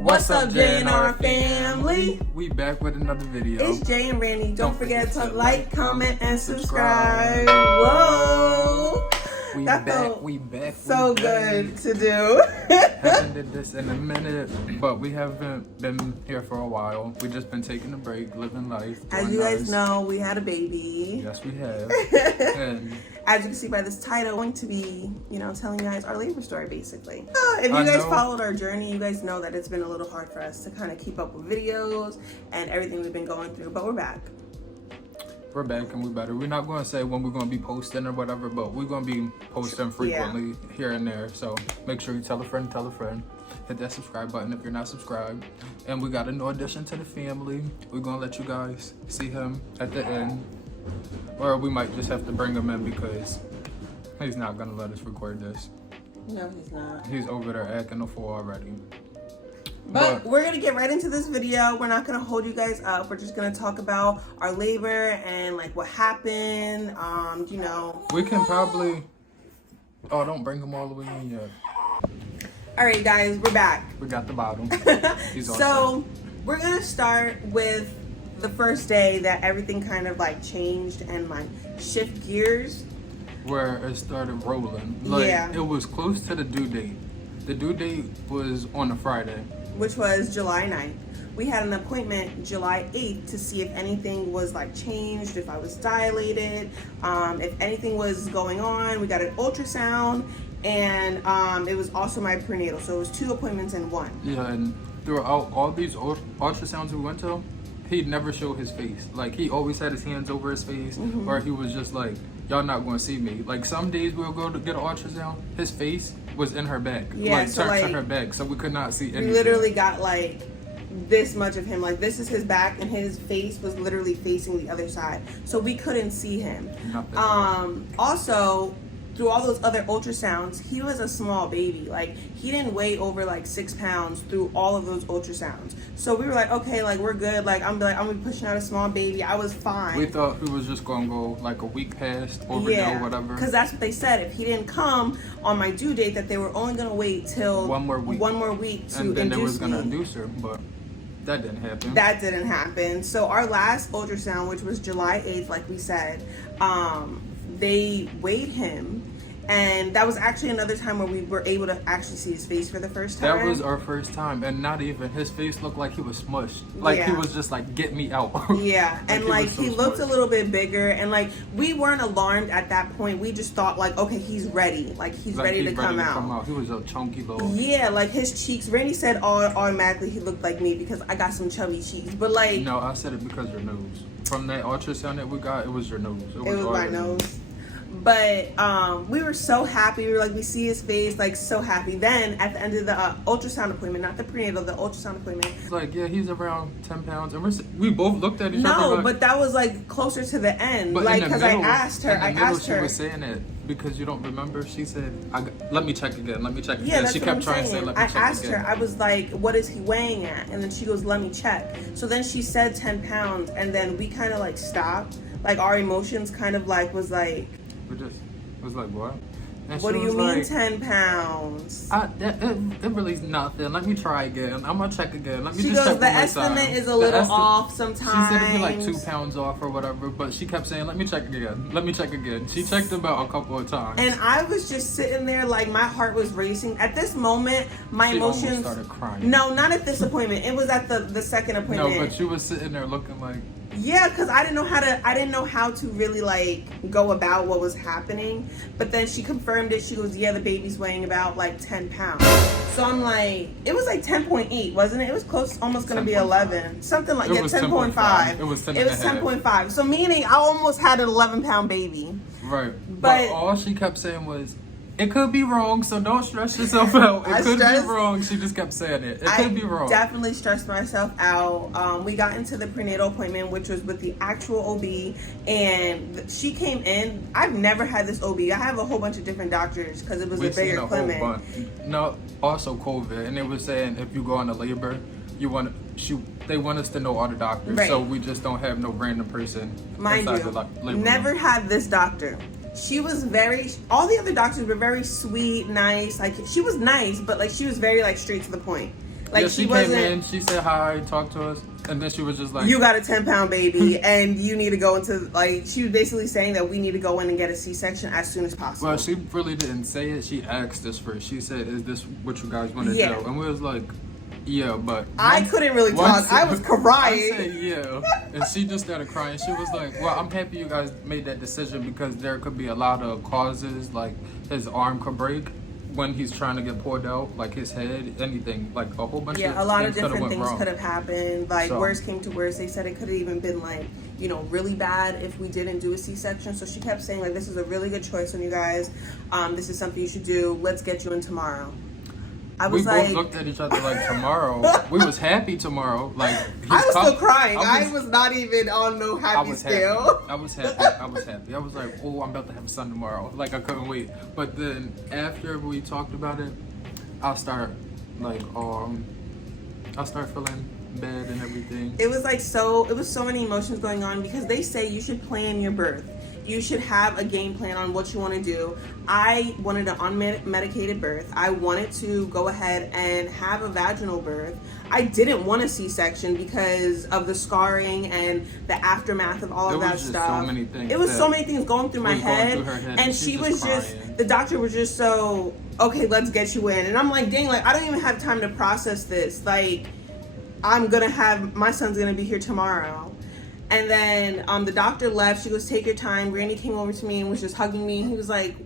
What's up, Jay and our family? We back with another video. It's Jay and Randy. Don't forget to like, comment, and subscribe. Whoa! We that back. felt We back. so we good back. to do. Haven't did this in a minute, but we haven't been here for a while. We just been taking a break, living life. As you guys know, we had a baby. Yes, we have. And as you can see by this title, I'm going to be, telling you guys our labor story, basically. If you guys followed our journey, you guys know that it's been a little hard for us to kind of keep up with videos and everything we've been going through, but we're back. We're back and we better. We're not going to say when we're going to be posting or whatever, but we're going to be posting frequently here and there. So make sure you tell a friend, hit that subscribe button if you're not subscribed. And we got a new addition to the family. We're going to let you guys see him at the end. Or we might just have to bring him in because he's not going to let us record this. No, he's not. He's over there acting a fool already. But we're going to get right into this video. We're not going to hold you guys up. We're just going to talk about our labor and like what happened. We can probably... Oh, don't bring him all the way in yet. All right, guys, we're back. We got the bottom. So we're going to start with the first day that everything kind of like changed and like shift gears. Where it started rolling. It was close to the due date. The due date was on a Friday, which was July 9th. We had an appointment July 8th to see if anything was like changed, if I was dilated, if anything was going on. We got an ultrasound, and it was also my prenatal. So it was 2 appointments in one. Yeah, and throughout all these ultrasounds we went to, he'd never show his face. Like, he always had his hands over his face, or he was just like, y'all not gonna see me. Like, some days we'll go to get an ultrasound, his face was in her back. Yeah, so turned to her back, so we could not see anything. We literally got like this much of him. Like, this is his back, and his face was literally facing the other side. So we couldn't see him. Nothing. Also, through all those other ultrasounds, he was a small baby. Like, he didn't weigh over like 6 pounds through all of those ultrasounds. So we were like, okay, like, we're good. Like, I'm gonna be pushing out a small baby. I was fine. We thought it was just gonna go like a week past, overdue, whatever. Because that's what they said. If he didn't come on my due date, that they were only gonna wait till one more week to and then they was gonna induce her, but that didn't happen. That didn't happen. So our last ultrasound, which was July 8th, like we said, they weighed him. And that was actually another time where we were able to actually see his face for the first time. That was our first time, and not even, his face looked like he was smushed. Like, he was just like, get me out. Yeah, and like he looked a little bit bigger, and like we weren't alarmed at that point. We just thought like, okay, he's ready. Like, he's ready to come out. He was a chunky little. Yeah, like his cheeks. Randy said automatically he looked like me because I got some chubby cheeks. But like, no, I said it because your nose. From that ultrasound that we got, it was your nose. It was my nose. But we were so happy. We were like, we see his face, like, so happy. Then at the end of the ultrasound appointment, not the prenatal, the ultrasound appointment. It's like, yeah, he's around 10 pounds. And we both looked at each other. No, like, but that was like closer to the end. But like, because I asked her. She was saying it because you don't remember. She said, let me check again. Yeah, that's she what kept I'm trying saying. to say, let me check again. I asked her, I was like, what is he weighing at? And then she goes, let me check. So then she said 10 pounds. And then we kind of like stopped. Like, our emotions kind of like was like. It was like, what? And what do you mean like, 10 pounds? It really is nothing. Let me try again. I'm going to check again. Let me she just goes, check the estimate is a little off sometimes. She said it'd be like 2 pounds off or whatever, but she kept saying, let me check again. Let me check again. She checked about a couple of times. And I was just sitting there like my heart was racing. At this moment, my emotions... almost started crying. No, not at this appointment. It was at the second appointment. No, but you was sitting there looking like... Yeah, because I didn't know how to really like go about what was happening. But then she confirmed it. She goes, yeah, the baby's weighing about like 10 pounds. So I'm like, it was like 10.8, wasn't it? It was close, almost going to be 11. Something like, yeah, 10.5. It was 10. It was 10.5. So meaning I almost had an 11-pound baby. Right. But all she kept saying was, it could be wrong, so don't stress yourself out. It could be wrong. She just kept saying it. It could be wrong. I definitely stressed myself out. We got into the prenatal appointment, which was with the actual OB, and she came in. I've never had this OB. I have a whole bunch of different doctors because it was a bigger clinic. No, also COVID, and they were saying if you go into labor, they want us to know all the doctors, so we just don't have no random person. Mind you, never had this doctor. She was all the other doctors were very sweet, nice. Like, she was nice, but like she was very like straight to the point. Like, yeah, she came wasn't. in, she said hi, talked to us, and then she was just like, "You got a 10-pound baby, and you need to go into like." She was basically saying that we need to go in and get a C-section as soon as possible. well, she really didn't say it. She asked us first. She said, "Is this what you guys want to Yeah. do?" And we was like, "Yeah," but I couldn't really talk. I was crying. I said, "Yeah," and she just started crying. She was like, "Well, I'm happy you guys made that decision because there could be a lot of causes, like his arm could break when he's trying to get pulled out, like his head, anything, like a whole bunch of a lot of things different things wrong. could have happened. Like, So- worst came to worst, they said it could have even been like, you know, really bad if we didn't do a C-section. So she kept saying like, this is a really good choice on you guys. This is something you should do. Let's get you in tomorrow. I was We both looked at each other like tomorrow. We was happy tomorrow. Like I was still crying. I I was not even on no I happy was scale. happy. I was happy. I was like, oh, I'm about to have a son tomorrow. Like I couldn't wait. But then after we talked about it, I start feeling bad and everything. It was like it was so many emotions going on because they say you should plan your birth. You should have a game plan on what you want to do. I wanted an unmedicated birth. I wanted to go ahead and have a vaginal birth. I didn't want a C-section because of the scarring and the aftermath of all of that stuff. So many things. It was so many things going through my head. Through her head, and she was just, crying. the doctor was just so, okay, let's get you in. And I'm like, dang, like, I don't even have time to process this. Like, my son's gonna be here tomorrow. And then the doctor left. She goes, take your time. Randy came over to me and was just hugging me. He was like,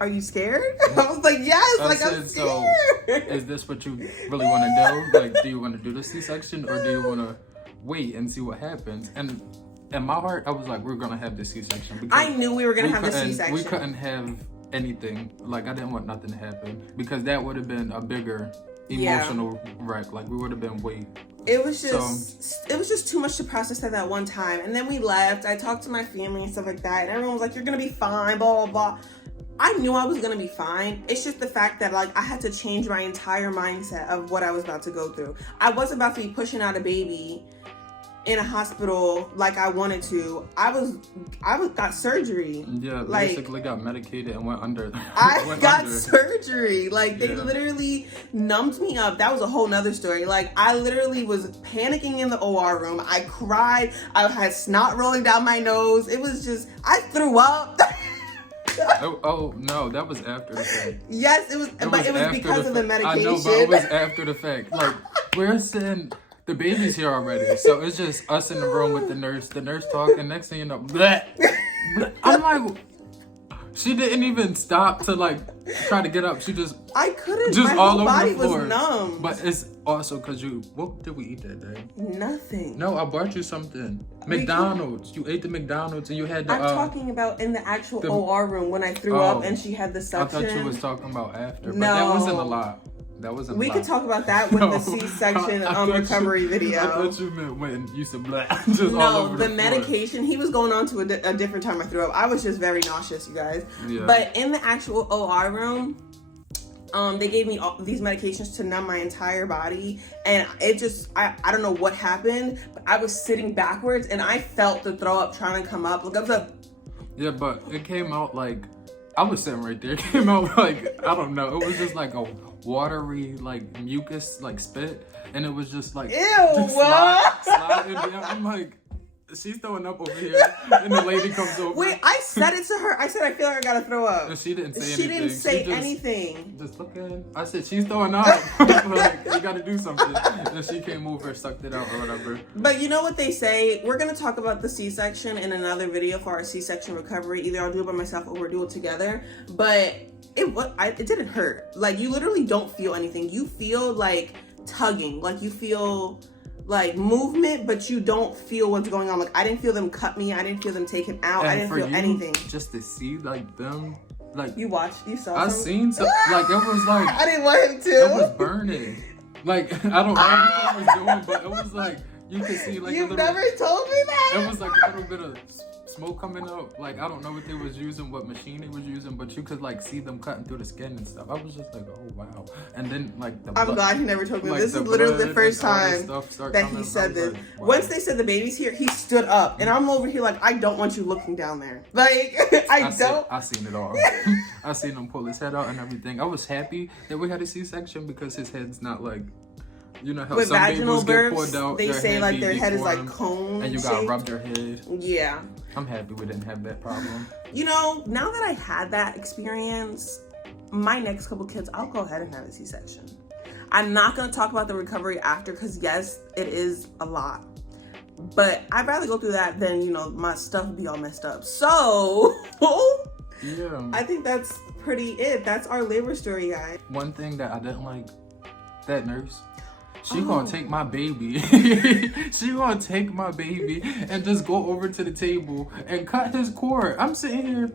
are you scared? I was like, yes. I'm scared. So, is this what you really want to do? Like, do you want to do the C-section or do you want to wait and see what happens? And in my heart, I was like, we're going to have the C-section. I knew we were going to have the C-section. We couldn't have anything. Like, I didn't want nothing to happen because that would have been a bigger emotional wreck. Like, we would have been it was just too much to process at that one time. And then we left. I talked to my family and stuff like that. And everyone was like, you're going to be fine, blah, blah, blah. I knew I was going to be fine. It's just the fact that like I had to change my entire mindset of what I was about to go through. I wasn't about to be pushing out a baby in a hospital like I wanted to. I got surgery. Yeah, like, basically got medicated and went under. Surgery. Like they literally numbed me up. That was a whole nother story. Like I literally was panicking in the OR room. I cried. I had snot rolling down my nose. It was just, I threw up. oh no, that was after the fact. Yes, it was because of the medication. I know, but it was after the fact. Like we're sitting. The baby's here already, so it's just us in the room with the nurse. The nurse talking. Next thing you know, bleh, bleh. I'm like, she didn't even stop to like try to get up. She just, I couldn't. Just my all whole over body the floor. was numb. But it's also because what did we eat that day? Nothing. No, I bought you something. McDonald's. You ate the McDonald's and you had the. I'm talking about in the actual OR room when I threw up and she had the suction. I thought you was talking about after, but no. that wasn't a lot. That wasn't. We could talk about that with the C-section recovery video. I thought you meant when you said black. Just all over the medication. He was going on to a different time I threw up. I was just very nauseous, you guys. Yeah. But in the actual OR room, they gave me all these medications to numb my entire body, and it just I don't know what happened, but I was sitting backwards and I felt the throw up trying to come up. Like I was like, yeah, but it came out like I was sitting right there. It came out like I don't know. It was just like a watery like mucus like spit, and it was just like ew. Sliding down. I'm like, she's throwing up over here, and the lady comes over. Wait, I said it to her. I said I feel like I gotta throw up. And she didn't say anything. She didn't say anything. Just looking. I said she's throwing up. Like you gotta do something. And she came over, sucked it out or whatever. But you know what they say? We're gonna talk about the C-section in another video for our C-section recovery. Either I'll do it by myself or we'll do it together. But it didn't hurt. Like you literally don't feel anything. You feel like tugging. Like you feel like movement, but you don't feel what's going on. Like I didn't feel them cut me. I didn't feel them take him out. And I didn't feel anything. Just to see like them, like you saw. I seen some, like it was like I didn't want him to. It was burning. Like I don't know what it was doing, but it was like you could see like You've never told me that. It was like a little bit of smoke coming up. Like I don't know what they was using, what machine they was using, but you could like see them cutting through the skin and stuff. I was just like, oh wow. And then like I'm glad he never told me. Like, this is literally the first time that he said this. Like, wow. Once they said the baby's here, he stood up, and I'm over here like I don't want you looking down there. Like I seen it all. I seen him pull his head out and everything. I was happy that we had a C-section because his head's not like You know how with some vaginal babies get births, pulled out, they say like their head is like deformed, cone and you gotta shaped. rub their head. Yeah. I'm happy we didn't have that problem. You know, now that I had that experience, my next couple kids, I'll go ahead and have a C-section. I'm not gonna talk about the recovery after, because yes, it is a lot. But I'd rather go through that than, you know, my stuff be all messed up. So, yeah. I think that's pretty it. That's our labor story, guys. One thing that I didn't like, that nurse, she gonna take my baby. She gonna take my baby and just go over to the table and cut his cord. I'm sitting here.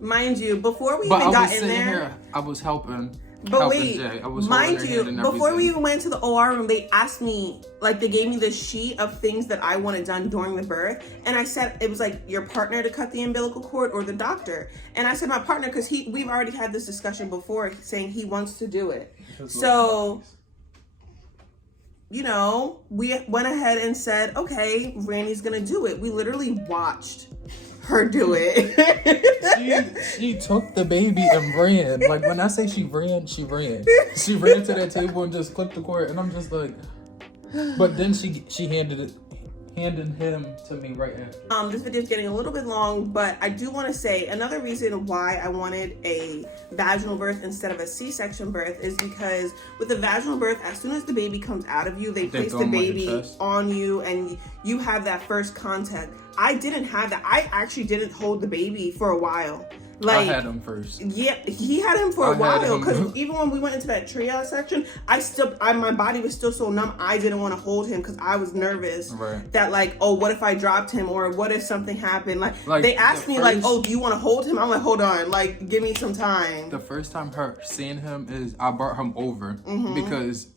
Mind you, before we even got in there, I was helping. But wait, Jay. I was mind you, before we even went to the OR room, they asked me, like, they gave me the sheet of things that I wanted done during the birth. And I said, it was like your partner to cut the umbilical cord or the doctor. And I said my partner, because we've already had this discussion before, saying he wants to do it. So, you know, we went ahead and said, okay, Randy's gonna do it. We literally watched her do it. she took the baby and ran. Like, when I say she ran, she ran. She ran to that table and just clipped the cord, and I'm just like, but then she handed him to me right after. This video is getting a little bit long, but I do want to say another reason why I wanted a vaginal birth instead of a C-section birth is because with the vaginal birth, as soon as the baby comes out of you, they place the baby on you and you have that first contact. I didn't have that. I actually didn't hold the baby for a while. Like, I had him first. Yeah, he had him for a while, because even when we went into that triage section, my body was still so numb. I didn't want to hold him because I was nervous that, like, oh, what if I dropped him, or what if something happened? Like they asked me, like, oh, do you want to hold him? I'm like, hold on, like, give me some time. The first time seeing him is I brought him over because,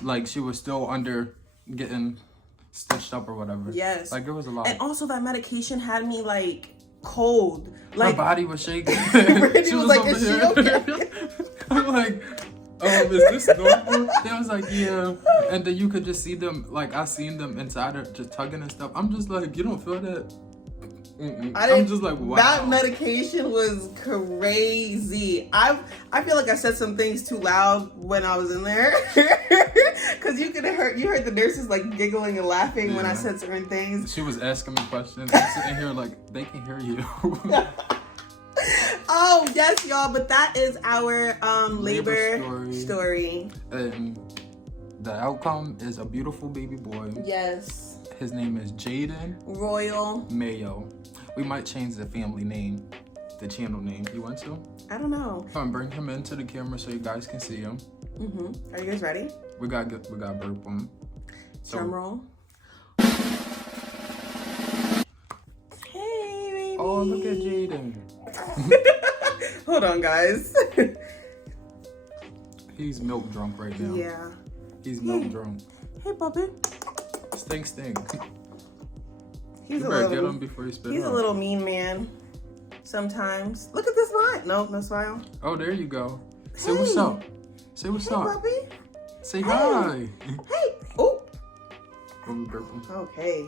like, she was still getting stitched up or whatever. Yes. Like, there was a lot. And also that medication had me, like, cold. Like, her body was shaking. She was like, is she okay? I'm like, is this normal? They was like, yeah. And then you could just see them, like, I seen them inside her just tugging and stuff. I'm just like, you don't feel that? I'm just like, wow. That medication was crazy. I feel like I said some things too loud when I was in there. Because you heard the nurses like giggling and laughing when I said certain things. She was asking me questions. I'm sitting here like, they can hear you. Oh, yes, y'all. But that is our labor story. And the outcome is a beautiful baby boy. Yes. His name is JAYDEN Royal MAYO. We might change the family name, the channel name. You want to? I don't know. I'm bring him into the camera so you guys can see him. Are you guys ready? We got burp him. So, drum roll. Hey, baby. Oh, look at JAYDEN. Hold on, guys. He's milk drunk right now. Yeah. He's milk drunk. Hey, puppy. Stink. He's you better get him before he spit He's out. a little mean man. Sometimes. Look at this smile. No smile. Oh, there you go. Say what's up. Say what's up. Puppy. Say hi. Hey. Oh. Okay.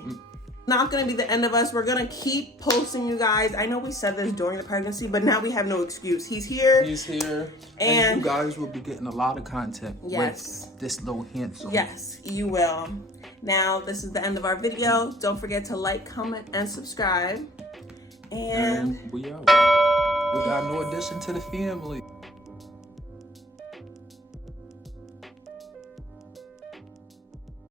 Not gonna be the end of us. We're gonna keep posting, you guys. I know we said this during the pregnancy, but now we have no excuse. He's here. He's here. And you guys will be getting a lot of content with this little handsome. Yes, you will. Now, this is the end of our video. Don't forget to like, comment, and subscribe. And we out. We got no addition to the family.